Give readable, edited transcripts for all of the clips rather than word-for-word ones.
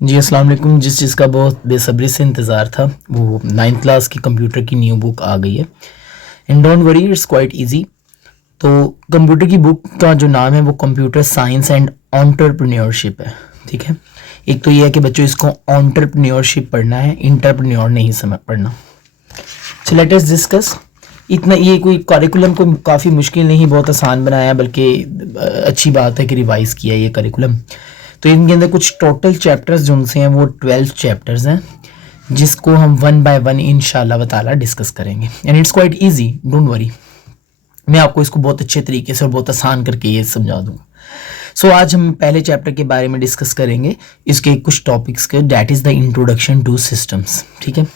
जी अस्सलाम वालेकुम। जिस चीज़ का बहुत बेसब्री से इंतज़ार था वो 9th क्लास की कंप्यूटर की न्यू बुक आ गई है and don't worry, it's quite easy. तो कंप्यूटर की बुक का जो नाम है वो कंप्यूटर साइंस एंड एंटरप्रेन्योरशिप है। ठीक है, एक तो ये है कि बच्चों इसको एंटरप्रेन्योरशिप पढ़ना है, इंटरप्रेन्योर नहीं समझ पढ़ना। So let us discuss. इतना ये कोई करिकुलम को काफ़ी मुश्किल नहीं, बहुत आसान बनाया, बल्कि अच्छी बात है कि रिवाइज़ किया ये करिकुलम। तो इनके अंदर कुछ टोटल चैप्टर्स जो उनसे हैं वो 12 चैप्टर्स हैं, जिसको हम वन बाय वन इंशाल्लाह ताला डिस्कस करेंगे and it's quite easy, don't worry. मैं आपको इसको बहुत अच्छे तरीके से और बहुत आसान करके ये समझा दूंगा। सो आज हम पहले चैप्टर के बारे में डिस्कस करेंगे, इसके कुछ टॉपिक्स के, that is the introduction to systems. ठीक है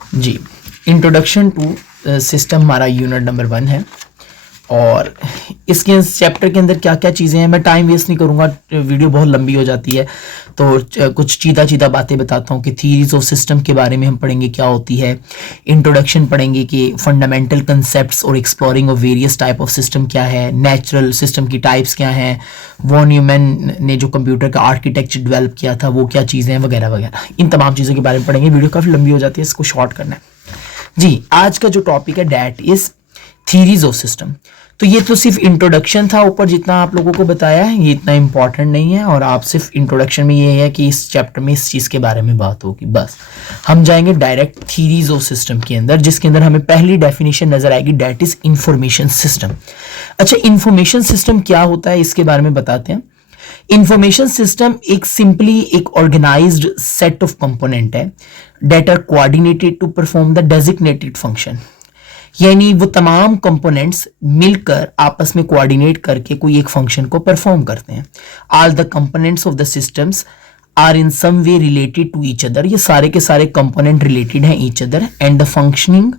जी, इंट्रोडक्शन टू सिस्टम हमारा यूनिट नंबर 1 है। और इसके चैप्टर के अंदर क्या क्या चीज़ें हैं, मैं टाइम वेस्ट नहीं करूँगा, वीडियो बहुत लंबी हो जाती है, तो कुछ चीदा बातें बताता हूँ कि थीरीज ऑफ सिस्टम के बारे में हम पढ़ेंगे क्या होती है, इंट्रोडक्शन पढ़ेंगे कि फंडामेंटल कंसेप्ट्स और exploring of various type of system क्या है, नेचुरल सिस्टम की टाइप्स क्या हैं, वॉन न्यूमैन ने जो कंप्यूटर का आर्किटेक्चर डेवलप किया था वो क्या चीज़ें हैं, वगैरह वगैरह। इन तमाम चीज़ों के बारे में पढ़ेंगे। वीडियो काफ़ी लंबी हो जाती है, इसको शॉर्ट करना है जी। आज का जो टॉपिक है that is theories of system. तो ये तो सिर्फ इंट्रोडक्शन था, ऊपर जितना आप लोगों को बताया है ये इतना इंपॉर्टेंट नहीं है, और आप सिर्फ इंट्रोडक्शन में ये है कि इस चैप्टर में इस चीज़ के बारे में बात होगी, बस। हम जाएंगे डायरेक्ट थीरीज ऑफ सिस्टम के अंदर, जिसके अंदर हमें पहली डेफिनेशन नजर आएगी, डैट इज इंफॉर्मेशन सिस्टम। अच्छा, इंफॉर्मेशन सिस्टम क्या होता है इसके बारे में बताते हैं। इंफॉर्मेशन सिस्टम एक सिंपली एक ऑर्गेनाइज्ड सेट ऑफ कंपोनेंट है that are coordinated to perform the designated function. यानी वो तमाम कंपोनेंट्स मिलकर आपस में कोऑर्डिनेट करके कोई एक फंक्शन को परफॉर्म करते हैं। All the components of the systems are in some way related to each other. ये सारे के सारे कंपोनेंट रिलेटेड हैं each other, and the functioning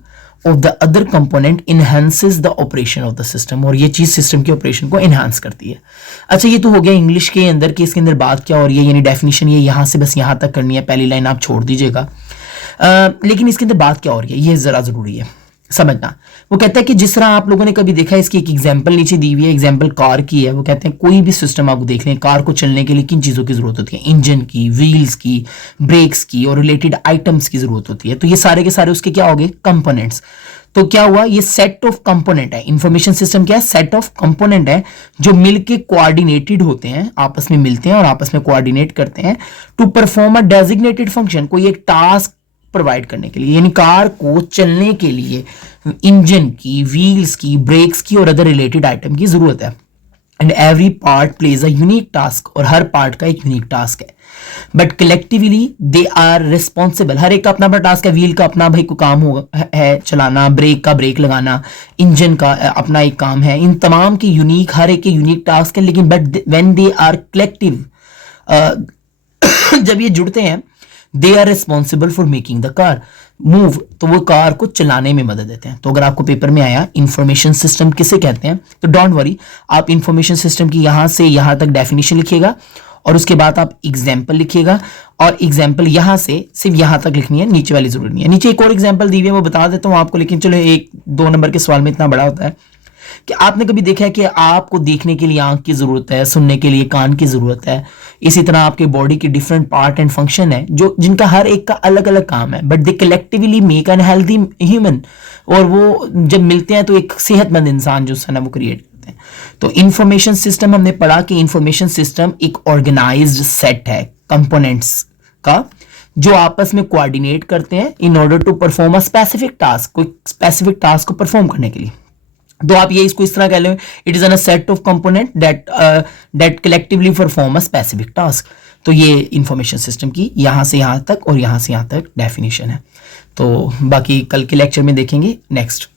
of the other component enhances the operation of the system. और ये चीज system के operation को इनहांस करती है। अच्छा, ये तो हो गया इंग्लिश के अंदर कि इसके अंदर बात क्या हो रही है, यानी डेफिनेशन ये यहाँ से बस यहाँ तक करनी है, पहली लाइन आप छोड़ दीजिएगा। लेकिन इसके अंदर बात क्या हो रही है ये जरा जरूरी है समझना। वो कहता है कि जिस तरह आप लोगों ने कभी देखा है, इसकी एक एग्जांपल नीचे दी हुई है, एग्जांपल कार की है। वो कहते हैं कोई भी सिस्टम आप देख लें, कार को चलने के लिए किन चीज़ों की जरूरत होती है, इंजन की, व्हील्स की, ब्रेक्स की और रिलेटेड आइटम्स की जरूरत होती है। तो ये सारे के सारे उसके क्या हो गए, कंपोनेंट्स। तो क्या हुआ, ये सेट ऑफ कंपोनेंट है। इंफॉर्मेशन सिस्टम क्या है, सेट ऑफ कंपोनेंट है जो मिलके कोऑर्डिनेटेड होते हैं, आपस में मिलते हैं और आपस में कोऑर्डिनेट करते हैं to perform a designated function, कोई एक टास्क प्रोवाइड करने के लिए। यानी कार को चलने के लिए इंजन की, व्हील्स की, ब्रेक्स की और अदर रिलेटेड आइटम की जरूरत है। And every part plays a unique task, और हर पार्ट का एक यूनिक टास्क है। But collectively they are responsible. हर एक का अपना अपना टास्क है। व्हील का अपना भाई को काम है चलाना, ब्रेक का ब्रेक लगाना, इंजन का अपना एक काम है। इन तमाम की यूनिक, हर एक के यूनिक टास्क है। लेकिन but when they are collective, जब ये जुड़ते हैं, they are responsible for making the car move, तो वो कार को चलाने में मदद देते हैं। तो अगर आपको पेपर में आया इंफॉर्मेशन सिस्टम किसे कहते हैं, तो डोंट वरी, आप इंफॉर्मेशन सिस्टम की यहां से यहां तक डेफिनेशन लिखिएगा और उसके बाद आप एग्जाम्पल लिखिएगा, और एग्जाम्पल यहां से सिर्फ यहां तक लिखनी है, नीचे वाली जरूरी नहीं है। नीचे एक और एग्जाम्पल दी हुई है, वो बता देता हूं आपको, लेकिन चलो 1-2 नंबर के सवाल में इतना बड़ा होता है कि आपने कभी देखा है कि आपको देखने के लिए आंख की जरूरत है, सुनने के लिए कान की जरूरत है, इसी तरह आपके बॉडी के डिफरेंट पार्ट एंड फंक्शन है जो जिनका हर एक का अलग अलग काम है, but they collectively make an healthy human. और वो जब मिलते हैं तो एक सेहतमंद इंसान जो है ना वो क्रिएट करते हैं। तो इंफॉर्मेशन सिस्टम हमने पढ़ा कि इंफॉर्मेशन सिस्टम एक ऑर्गेनाइज्ड सेट है कंपोनेंट्स का जो आपस में कोऑर्डिनेट करते हैं in order to perform a specific task, कोई स्पेसिफिक टास्क को परफॉर्म करने के लिए। तो आप ये इसको इस तरह कह लें, it is an a set of component that collectively perform a specific task. तो ये इंफॉर्मेशन सिस्टम की यहां से यहां तक और यहां से यहां तक डेफिनेशन है। तो बाकी कल के लेक्चर में देखेंगे। नेक्स्ट